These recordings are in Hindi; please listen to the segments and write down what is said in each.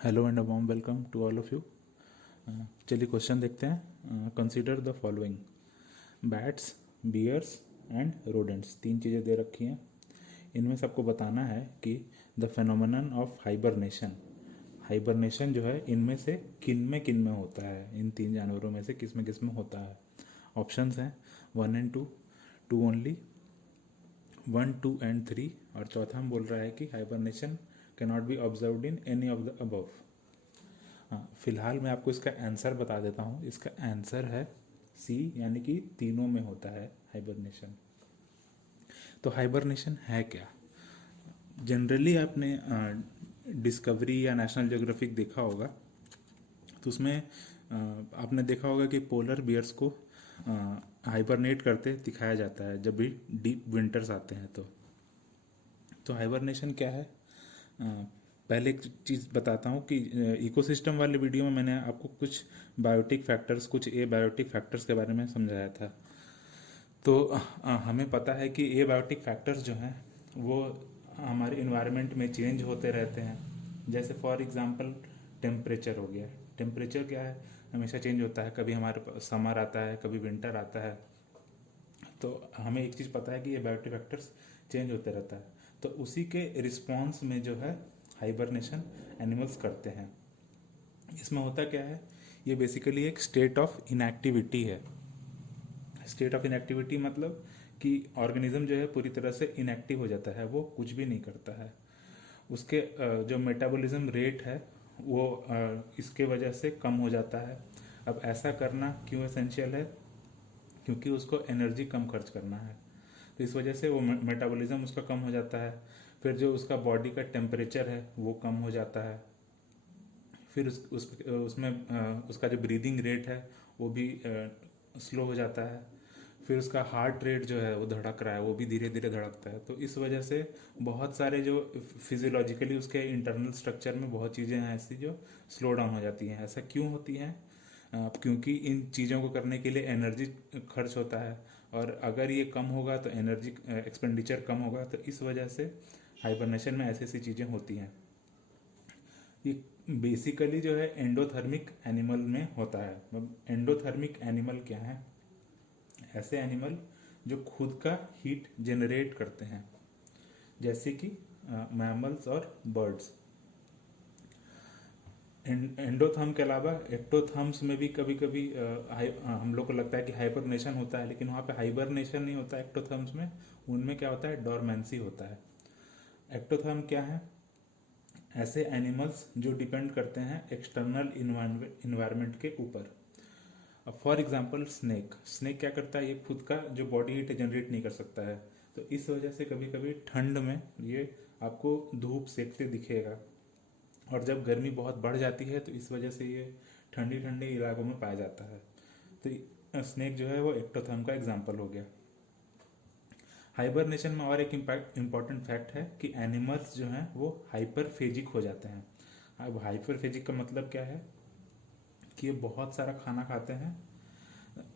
Hello and a warm welcome to all of you. चलिए क्वेश्चन देखते हैं। Consider the following: bats, bears and rodents. तीन चीज़ें दे रखी हैं। इनमें से आपको बताना है कि the phenomenon of hibernation, hibernation जो है इनमें से किन में होता है, इन तीन जानवरों में से किस में होता है। ऑप्शंस हैं 1 एंड 2, 2 ओनली, 1, 2 एंड 3, और चौथा हम बोल रहा है कि hibernation can not be observed in any of the above. हाँ, फिलहाल मैं आपको इसका आंसर बता देता हूँ। इसका आंसर है सी, यानी कि तीनों में होता है हाइबरनेशन। तो हाइबरनेशन है क्या? जनरली आपने डिस्कवरी या नेशनल ज्योग्राफिक देखा होगा, तो उसमें आपने देखा होगा कि पोलर बियर्स को हाइबरनेट करते दिखाया जाता है जब भी डीप विंटर्स आते हैं। तो हाइबरनेशन क्या है? पहले एक चीज़ बताता हूँ कि इकोसिस्टम वाले वीडियो में मैंने आपको कुछ बायोटिक फैक्टर्स, कुछ ए बायोटिक फैक्टर्स के बारे में समझाया था। तो हमें पता है कि ए बायोटिक फैक्टर्स जो हैं वो हमारे इन्वायरमेंट में चेंज होते रहते हैं। जैसे फॉर एग्जांपल टेम्परेचर हो गया। टेम्परेचर क्या है? हमेशा चेंज होता है। कभी हमारे पास समर आता है, कभी विंटर आता है। तो हमें एक चीज़ पता है कि ये बायोटिक फैक्टर्स चेंज होते रहता है। तो उसी के रिस्पॉन्स में जो है हाइबरनेशन एनिमल्स करते हैं। इसमें होता क्या है? ये बेसिकली एक स्टेट ऑफ इनएक्टिविटी है। स्टेट ऑफ इनएक्टिविटी मतलब कि ऑर्गेनिज्म जो है पूरी तरह से इनएक्टिव हो जाता है, वो कुछ भी नहीं करता है। उसके जो मेटाबॉलिज्म रेट है वो इसके वजह से कम हो जाता है। अब ऐसा करना क्यों एसेंशियल है? क्योंकि उसको एनर्जी कम खर्च करना है। तो इस वजह से वो मेटाबॉलिज्म उसका कम हो जाता है। फिर जो उसका बॉडी का टेम्परेचर है वो कम हो जाता है। फिर उसमें उसका जो ब्रीदिंग रेट है वो भी स्लो हो जाता है। फिर उसका हार्ट रेट जो है वो धड़क रहा है, वो भी धीरे धीरे धड़कता है। तो इस वजह से बहुत सारे जो फिजियोलॉजिकली उसके इंटरनल स्ट्रक्चर में बहुत चीज़ें हैं ऐसी जो स्लो डाउन हो जाती हैं। ऐसा क्यों होती हैं? क्योंकि इन चीज़ों को करने के लिए एनर्जी खर्च होता है, और अगर ये कम होगा तो एनर्जी एक्सपेंडिचर कम होगा। तो इस वजह से हाइबरनेशन में ऐसी ऐसी चीज़ें होती हैं। ये बेसिकली जो है एंडोथर्मिक एनिमल में होता है। मतलब एंडोथर्मिक एनिमल क्या है? ऐसे एनिमल जो खुद का हीट जनरेट करते हैं, जैसे कि मैमल्स और बर्ड्स। एंडोथर्म के अलावा एक्टोथर्म्स में भी कभी कभी हम लोग को लगता है कि हाइबरनेशन होता है, लेकिन वहाँ पे हाइबरनेशन नहीं होता एक्टोथर्म्स में। उनमें क्या होता है? डोरमेंसी होता है। एक्टोथर्म क्या है? ऐसे एनिमल्स जो डिपेंड करते हैं एक्सटर्नल इन्वायरमेंट के ऊपर। अब फॉर एग्जांपल स्नेक। स्नेक क्या करता है? ये खुद का जो बॉडी हीट जनरेट नहीं कर सकता है। तो इस वजह से कभी कभी ठंड में ये आपको धूप सेकते दिखेगा, और जब गर्मी बहुत बढ़ जाती है तो इस वजह से ये ठंडी ठंडी इलाकों में पाया जाता है। तो स्नेक जो है वो एक्टोथर्म का एग्जाम्पल हो गया। हाइबरनेशन में और एक इम्पॉर्टेंट फैक्ट है कि एनिमल्स जो हैं वो हाइपरफेजिक हो जाते हैं। अब हाइपरफेजिक का मतलब क्या है? कि ये बहुत सारा खाना खाते हैं।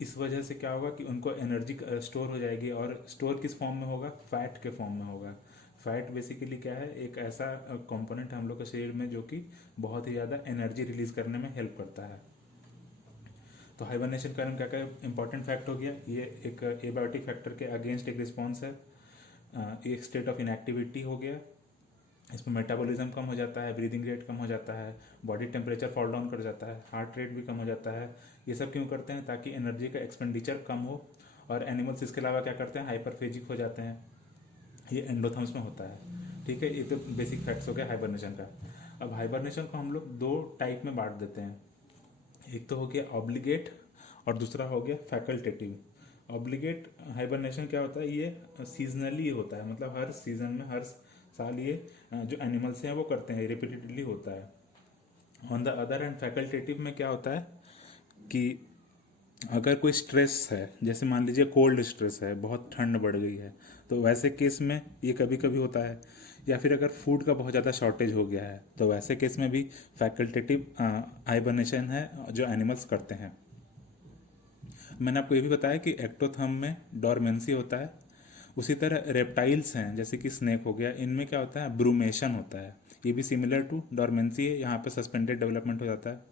इस वजह से क्या होगा कि उनको एनर्जी स्टोर हो जाएगी, और स्टोर किस फॉर्म में होगा? फैट के फॉर्म में होगा। फैट बेसिकली क्या है? एक ऐसा कंपोनेंट है हम लोग के शरीर में जो कि बहुत ही ज़्यादा एनर्जी रिलीज करने में हेल्प करता है। तो हाइबरनेशन का क्या क्या इंपॉर्टेंट फैक्ट हो गया? ये एक एबायोटिक फैक्टर के अगेंस्ट एक रिस्पॉन्स है। एक स्टेट ऑफ इनएक्टिविटी हो गया। इसमें मेटाबॉलिज्म कम हो जाता है, ब्रीदिंग रेट कम हो जाता है, बॉडी टेम्परेचर फॉल डाउन कर जाता है, हार्ट रेट भी कम हो जाता है। ये सब क्यों करते हैं? ताकि एनर्जी का एक्सपेंडिचर कम हो। और एनिमल्स इसके अलावा क्या करते हैं? हाइपरफेजिक हो जाते हैं। ये एंडोथर्म्स में होता है। ठीक है, ये तो बेसिक फैक्ट्स हो गया हाइबरनेशन का। अब हाइबरनेशन को हम लोग दो टाइप में बांट देते हैं। एक तो हो गया ऑब्लिगेट, और दूसरा हो गया फैकल्टेटिव। ऑब्लिगेट हाइबरनेशन क्या होता है? ये सीजनली होता है, मतलब हर सीजन में, हर साल ये जो एनिमल्स हैं वो करते हैं, रिपीटेडली होता है। On the other hand facultative में क्या होता है कि अगर कोई स्ट्रेस है, जैसे मान लीजिए कोल्ड स्ट्रेस है, बहुत ठंड बढ़ गई है, तो वैसे केस में ये कभी कभी होता है। या फिर अगर फूड का बहुत ज़्यादा शॉर्टेज हो गया है, तो वैसे केस में भी फैकल्टेटिव हाइबरनेशन है जो एनिमल्स करते हैं। मैंने आपको ये भी बताया कि एक्टोथर्म में डॉर्मेंसी होता है। उसी तरह रेप्टाइल्स हैं, जैसे कि स्नेक हो गया, इनमें क्या होता है? ब्रूमेशन होता है। ये भी सिमिलर टू डॉर्मेंसी है, यहाँ पे सस्पेंडेड डेवलपमेंट हो जाता है।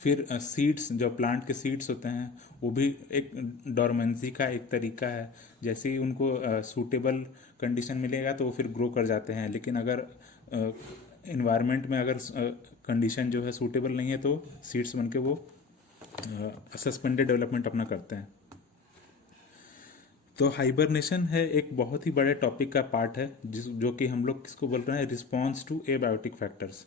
फिर सीड्स, जो प्लांट के सीड्स होते हैं, वो भी एक डॉर्मेंसी का एक तरीका है। जैसे ही उनको सूटेबल कंडीशन मिलेगा तो वो फिर ग्रो कर जाते हैं, लेकिन अगर इन्वायरमेंट में अगर कंडीशन जो है सूटेबल नहीं है तो सीड्स बन के वो सस्पेंडेड डेवलपमेंट अपना करते हैं। तो हाइबरनेशन है एक बहुत ही बड़े टॉपिक का पार्ट है, जो कि हम लोग किसको बोल रहे हैं, रिस्पॉन्स टू एबायोटिक फैक्टर्स।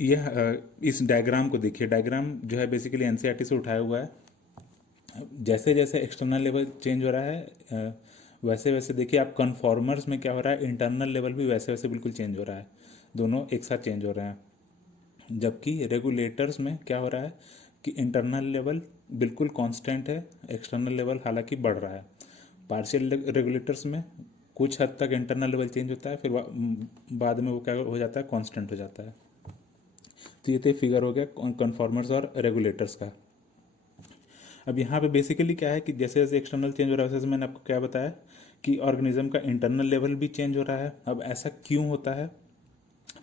यह इस डायग्राम को देखिए, डायग्राम जो है बेसिकली एनसीईआरटी से उठाया हुआ है। जैसे जैसे एक्सटर्नल लेवल चेंज हो रहा है वैसे वैसे देखिए आप कन्फॉर्मर्स में क्या हो रहा है, इंटरनल लेवल भी वैसे वैसे बिल्कुल चेंज हो रहा है, दोनों एक साथ चेंज हो रहे हैं। जबकि रेगुलेटर्स में क्या हो रहा है कि इंटरनल लेवल बिल्कुल कांस्टेंट है, एक्सटर्नल लेवल हालांकि बढ़ रहा है। पार्शियल रेगुलेटर्स में कुछ हद तक इंटरनल लेवल चेंज होता है, फिर बाद में वो क्या हो जाता है, कांस्टेंट हो जाता है। तो ये तो फिगर हो गया कन्फॉर्मर्स और रेगुलेटर्स का। अब यहाँ पे बेसिकली क्या है कि जैसे जैसे एक्सटर्नल चेंज हो रहा है वैसे मैंने आपको क्या बताया कि ऑर्गेनिज्म का इंटरनल लेवल भी चेंज हो रहा है। अब ऐसा क्यों होता है,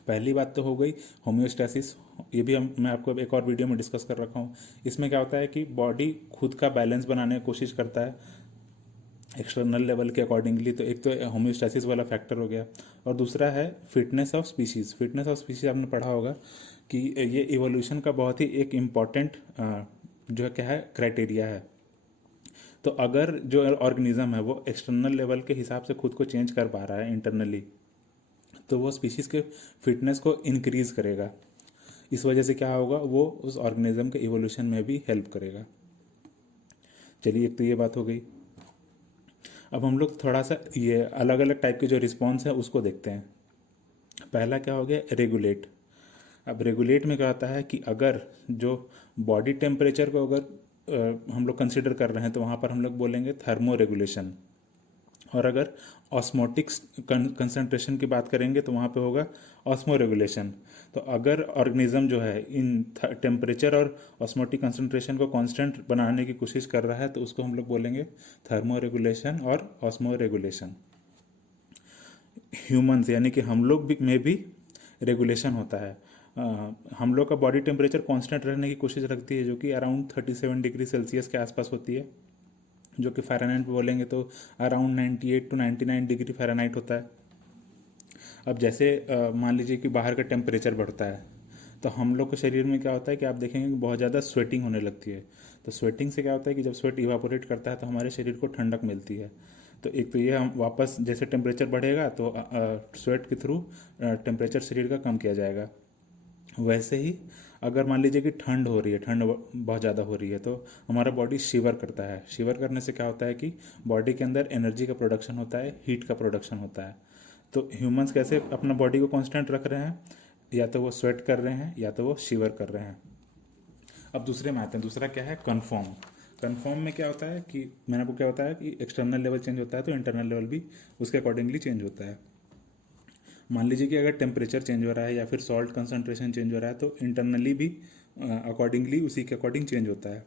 पहली बात तो हो गई होम्योस्टैसिस, ये भी मैं आपको एक और वीडियो में डिस्कस कर रखा हूँ। इसमें क्या होता है कि बॉडी खुद का बैलेंस बनाने की कोशिश करता है एक्सटर्नल लेवल के अकॉर्डिंगली। तो एक तो होम्योस्टैसिस वाला फैक्टर हो गया, और दूसरा है fitness of species. Fitness of species आपने पढ़ा होगा कि ये इवोल्यूशन का बहुत ही एक इम्पॉर्टेंट जो है क्या है, क्राइटेरिया है। तो अगर जो ऑर्गेनिज्म है वो एक्सटर्नल लेवल के हिसाब से खुद को चेंज कर पा रहा है इंटरनली, तो वो स्पीशीज़ के फिटनेस को इंक्रीज करेगा। इस वजह से क्या होगा, वो उस ऑर्गेनिज्म के इवोल्यूशन में भी हेल्प करेगा। चलिए, एक तो ये बात हो गई। अब हम लोग थोड़ा सा ये अलग अलग टाइप के जो रिस्पॉन्स है उसको देखते हैं। पहला क्या हो गया, रेगुलेट। अब रेगुलेट में क्या होता है कि अगर जो बॉडी टेम्परेचर को अगर हम लोग कंसिडर कर रहे हैं तो वहाँ पर हम लोग बोलेंगे थर्मो रेगुलेशन। और अगर ऑस्मोटिक कंसंट्रेशन की बात करेंगे तो वहाँ पे होगा ऑस्मो रेगुलेशन। तो अगर ऑर्गेनिज्म जो है इन टेम्परेचर और ऑस्मोटिक कंसंट्रेशन को कांस्टेंट बनाने की कोशिश कर रहा है तो उसको हम लोग बोलेंगे थर्मो रेगुलेशन और ऑस्मो रेगुलेशन। ह्यूमंस यानी कि हम लोग में भी रेगुलेशन होता है। हम लोग का बॉडी टेम्परेचर कांस्टेंट रहने की कोशिश रखती है, जो कि अराउंड 37 डिग्री सेल्सियस के आसपास होती है, जो कि फ़ारेनहाइट बोलेंगे तो अराउंड 98 टू 99 डिग्री फ़ारेनहाइट होता है। अब जैसे मान लीजिए कि बाहर का टेम्परेचर बढ़ता है तो हम लोग के शरीर में क्या होता है कि आप देखेंगे कि बहुत ज़्यादा स्वेटिंग होने लगती है। तो स्वेटिंग से क्या होता है कि जब स्वेट इवापोरेट करता है तो हमारे शरीर को ठंडक मिलती है। तो एक तो ये हम वापस जैसे टेम्परेचर बढ़ेगा तो स्वेट के थ्रू टेम्परेचर शरीर का कम किया जाएगा। वैसे ही अगर मान लीजिए कि ठंड हो रही है, ठंड बहुत ज़्यादा हो रही है, तो हमारा बॉडी शिवर करता है। शिवर करने से क्या होता है कि बॉडी के अंदर एनर्जी का प्रोडक्शन होता है, हीट का प्रोडक्शन होता है। तो ह्यूमंस कैसे अपना बॉडी को कांस्टेंट रख रहे हैं, या तो वो स्वेट कर रहे हैं या तो वो शिवर कर रहे हैं। अब दूसरे में आते हैं, दूसरा क्या है, कन्फर्म। कन्फर्म में क्या होता है कि मैंने आपको क्या बताया कि एक्सटर्नल लेवल चेंज होता है तो इंटरनल लेवल भी उसके अकॉर्डिंगली चेंज होता है। मान लीजिए कि अगर टेम्परेचर चेंज हो रहा है या फिर सॉल्ट कंसंट्रेशन चेंज हो रहा है तो इंटरनली भी अकॉर्डिंगली उसी के अकॉर्डिंग चेंज होता है।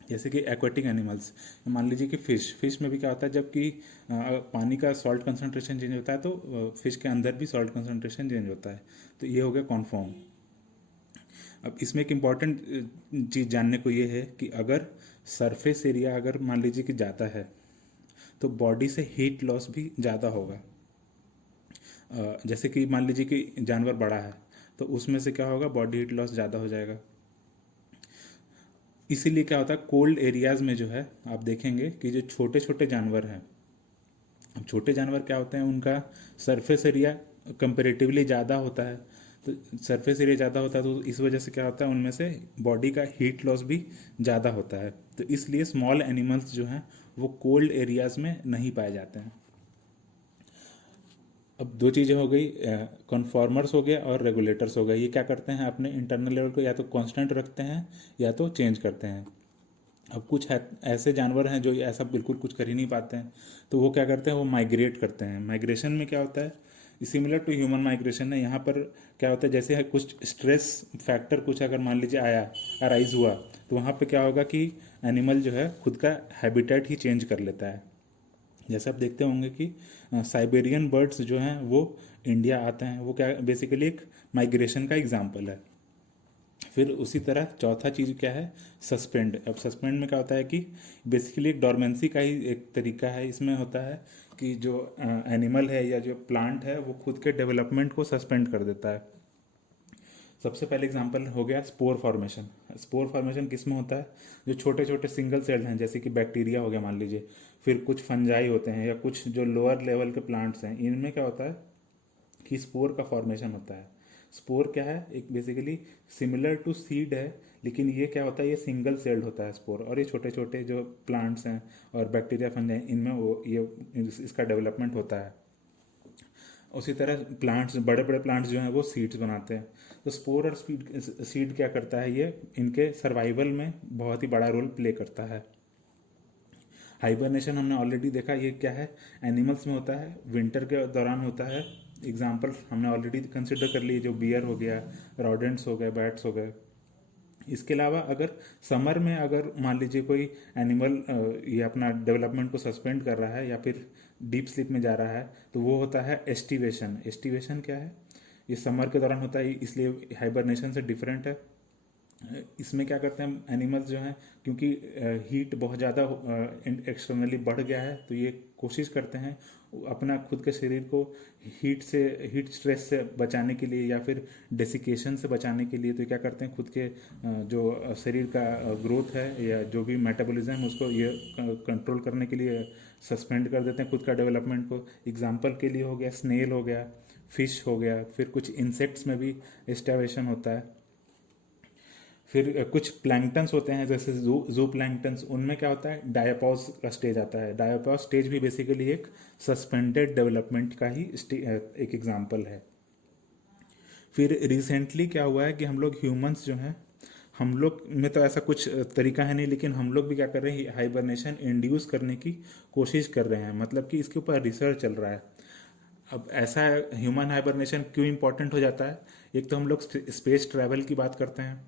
जैसे कि एक्वेटिक एनिमल्स, मान लीजिए कि फिश में भी क्या होता है, जबकि पानी का सॉल्ट कंसंट्रेशन चेंज होता है तो फिश के अंदर भी सॉल्ट कंसंट्रेशन चेंज होता है। तो ये हो गया कॉन्फॉर्म। अब इसमें एक इम्पॉर्टेंट चीज़ जानने को ये है कि अगर सरफेस एरिया अगर मान लीजिए कि ज़्यादा है तो बॉडी से हीट लॉस भी ज़्यादा होगा। जैसे कि मान लीजिए कि जानवर बड़ा है तो उसमें से क्या होगा, बॉडी हीट लॉस ज़्यादा हो जाएगा। इसीलिए क्या होता है, कोल्ड एरियाज़ में जो है आप देखेंगे कि जो छोटे छोटे जानवर हैं, छोटे जानवर क्या होते हैं, उनका सरफेस एरिया कंपेरेटिवली ज़्यादा होता है। तो सरफेस एरिया ज़्यादा होता है तो इस वजह से क्या होता है, उनमें से बॉडी का हीट लॉस भी ज़्यादा होता है। तो इसलिए स्मॉल एनिमल्स जो हैं वो कोल्ड एरियाज़ में नहीं पाए जाते हैं। अब दो चीज़ें हो गई, कन्फॉर्मर्स हो गए और रेगुलेटर्स हो गए। ये क्या करते हैं, अपने इंटरनल लेवल को या तो कांस्टेंट रखते हैं या तो चेंज करते हैं। अब कुछ ऐसे जानवर हैं जो ऐसा बिल्कुल कुछ कर ही नहीं पाते हैं, तो वो क्या करते हैं, वो माइग्रेट करते हैं। माइग्रेशन में क्या होता है, सिमिलर टू ह्यूमन माइग्रेशन है। यहाँ पर क्या होता है, जैसे कुछ स्ट्रेस फैक्टर कुछ अगर मान लीजिए अराइज हुआ तो वहाँ पे क्या होगा कि एनिमल जो है खुद का हैबिटेट ही चेंज कर लेता है। जैसे आप देखते होंगे कि साइबेरियन बर्ड्स जो हैं वो इंडिया आते हैं, वो क्या बेसिकली एक माइग्रेशन का एग्जाम्पल है। फिर उसी तरह चौथा चीज़ क्या है, सस्पेंड। अब सस्पेंड में क्या होता है कि बेसिकली एक डोरमेंसी का ही एक तरीका है। इसमें होता है कि जो एनिमल है या जो प्लांट है वो खुद के डेवलपमेंट को सस्पेंड कर देता है। सबसे पहले एग्जांपल हो गया स्पोर फॉर्मेशन। स्पोर फॉर्मेशन किस में होता है, जो छोटे छोटे सिंगल सेल हैं जैसे कि बैक्टीरिया हो गया मान लीजिए, फिर कुछ फंजाई होते हैं या कुछ जो लोअर लेवल के प्लांट्स हैं, इनमें क्या होता है कि स्पोर का फॉर्मेशन होता है। स्पोर क्या है, एक बेसिकली सिमिलर टू सीड है, लेकिन ये क्या होता है, ये सिंगल सेल्ड होता है स्पोर। और ये छोटे छोटे जो प्लांट्स हैं और बैक्टीरिया फंजाई, इनमें वो ये इसका डेवलपमेंट होता है। उसी तरह प्लांट्स, बड़े बड़े प्लांट्स जो हैं वो सीड्स बनाते हैं। तो स्पोर और सीड क्या करता है, ये इनके सर्वाइवल में बहुत ही बड़ा रोल प्ले करता है। हाइबरनेशन हमने ऑलरेडी देखा, ये क्या है, एनिमल्स में होता है, विंटर के दौरान होता है। एग्जाम्पल हमने ऑलरेडी कंसिडर कर लिए, जो बियर हो गया, रॉडेंट्स हो गए, बैट्स हो गए। इसके अलावा अगर समर में अगर मान लीजिए कोई एनिमल ये अपना डेवलपमेंट को सस्पेंड कर रहा है या फिर डीप स्लीप में जा रहा है, तो वो होता है एस्टिवेशन। एस्टिवेशन क्या है, ये समर के दौरान होता है, इसलिए हाइबरनेशन से डिफरेंट है। इसमें क्या करते हैं एनिमल्स जो हैं, क्योंकि हीट बहुत ज़्यादा एक्सटर्नली बढ़ गया है, तो ये कोशिश करते हैं अपना खुद के शरीर को हीट स्ट्रेस से बचाने के लिए या फिर डेसिकेशन से बचाने के लिए। तो क्या करते हैं, खुद के जो शरीर का ग्रोथ है या जो भी मेटाबॉलिज्म है उसको ये कंट्रोल करने के लिए सस्पेंड कर देते हैं खुद का डेवलपमेंट को। एग्जाम्पल के लिए हो गया स्नेल हो गया, फिश हो गया, फिर कुछ इंसेक्ट्स में भी एस्टिवेशन होता है। फिर कुछ प्लैंक्टन्स होते हैं जैसे जू प्लैंक्टन्स, उनमें क्या होता है, डायापॉज का स्टेज आता है। डायापॉज स्टेज भी बेसिकली एक सस्पेंडेड डेवलपमेंट का ही एक एग्जांपल है। फिर रिसेंटली क्या हुआ है कि हम लोग ह्यूमंस जो हैं, हम लोग में तो ऐसा कुछ तरीका है नहीं, लेकिन हम लोग भी क्या कर रहे हैं, हाइबरनेशन इंड्यूस करने की कोशिश कर रहे हैं। मतलब कि इसके ऊपर रिसर्च चल रहा है। अब ऐसा ह्यूमन हाइबरनेशन क्यों इंपॉर्टेंट हो जाता है, एक तो हम लोग स्पेस ट्रैवल की बात करते हैं,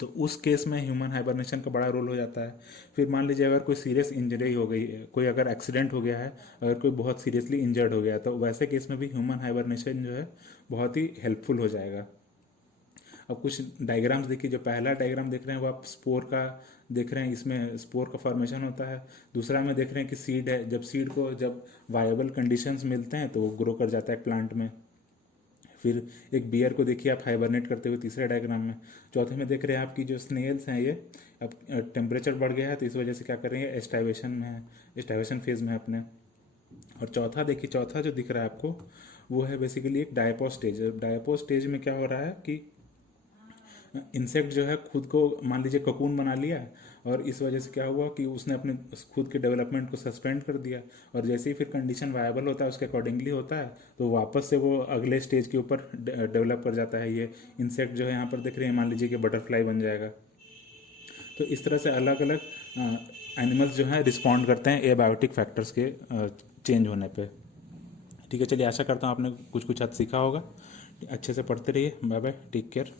तो उस केस में ह्यूमन हाइबरनेशन का बड़ा रोल हो जाता है। फिर मान लीजिए अगर कोई सीरियस इंजरी हो गई है, कोई अगर एक्सीडेंट हो गया है, अगर कोई बहुत सीरियसली इंजर्ड हो गया, तो वैसे केस में भी ह्यूमन हाइबरनेशन जो है बहुत ही हेल्पफुल हो जाएगा। अब कुछ डायग्राम्स देखिए, जो पहला डायग्राम देख रहे हैं वो आप स्पोर का देख रहे हैं, इसमें स्पोर का फॉर्मेशन होता है। दूसरा में देख रहे हैं कि सीड है, जब सीड को जब वायबल कंडीशंस मिलते हैं तो वो ग्रो कर जाता है प्लांट में। फिर एक बियर को देखिए आप हाइबरनेट करते हुए तीसरे डायग्राम में। चौथे में देख रहे हैं आपकी जो स्नेल्स हैं, ये अब टेम्परेचर बढ़ गया है तो इस वजह से क्या कर रही है, एस्टाइवेशन में है, एस्टाइवेशन फेज में है अपने। और चौथा देखिए, चौथा जो दिख रहा है आपको वो है बेसिकली एक डायपॉज स्टेज। डायपॉज स्टेज में क्या हो रहा है कि इंसेक्ट जो है खुद को मान लीजिए ककून बना लिया, और इस वजह से क्या हुआ कि उसने अपने खुद के डेवलपमेंट को सस्पेंड कर दिया, और जैसे ही फिर कंडीशन वायबल होता है उसके अकॉर्डिंगली होता है, तो वापस से वो अगले स्टेज के ऊपर डेवलप कर जाता है। ये इंसेक्ट जो है यहाँ पर देख रहे हैं, मान लीजिए कि बटरफ्लाई बन जाएगा। तो इस तरह से अलग अलग एनिमल्स जो हैं रिस्पॉन्ड करते हैं एबायोटिक फैक्टर्स के चेंज होने पे। ठीक है, चलिए आशा करता हूँ आपने कुछ कुछ हद सीखा होगा। अच्छे से पढ़ते रहिए। Bye bye, take care.